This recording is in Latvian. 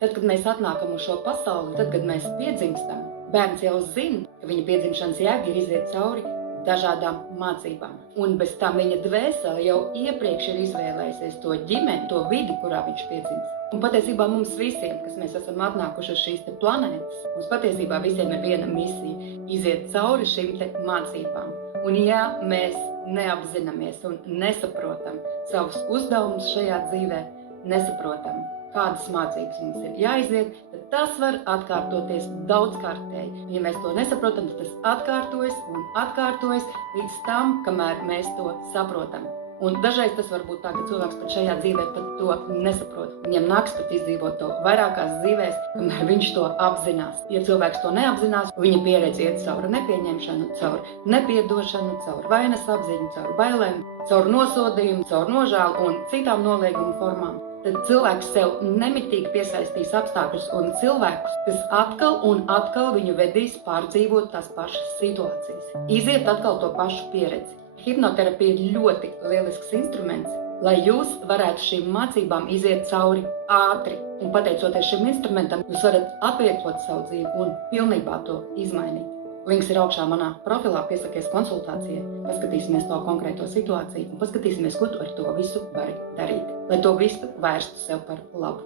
Tad, kad mēs atnākam uz šo pasauli, tad, kad mēs piedzimstam, bērns jau zina, ka viņa piedzimšanas jēga ir iziet cauri dažādām mācībām. Un bez tam viņa dvēsele jau iepriekš ir izvēlējusies to ģimeni, to vidi, kurā viņš piedzimst. Un patiesībā mums visiem, kas mēs esam atnākuši uz šīs planētas, mums patiesībā visiem ir viena misija – iziet cauri šīm mācībām. Un ja mēs neapzināmies un nesaprotam savus uzdevumus šajā dzīvē, nesaprotam, kādas mācības mums ir jāiziet, tad tas var atkārtoties daudzkārtēji. Ja mēs to nesaprotam, tad tas atkārtojas un atkārtojas līdz tam, kamēr mēs to saprotam. Un dažreiz tas var būt tā, ka cilvēks pat šajā dzīvē pat to nesaprot. Viņam nāks pat izdzīvot to vairākās dzīvēs, kamēr viņš to apzinās. Ja cilvēks to neapzinās, viņa pieredze iet cauri nepieņemšanu, cauri nepiedošanu, cauri vainas apziņu, cauri bailēm, cauri nosodījumu, cauri nožēlu un citām nolieguma formām. Tad cilvēks sev nemitīgi piesaistīs apstākļus un cilvēkus, kas atkal un atkal viņu vedīs pārdzīvot tās pašas situācijas. Iziet atkal to pašu pieredzi. Hipnoterapija ir ļoti lielisks instruments, lai jūs varētu šīm mācībām iziet cauri ātri. Un pateicoties šim instrumentam, jūs varat atvieglot savu dzīvi un pilnībā to izmainīt. Links ir augšā manā profilā, piesakies konsultācijai, paskatīsimies to konkrēto situāciju un paskatīsimies, ko tu ar to visu vari darīt, lai to visu vērstu sev par labu.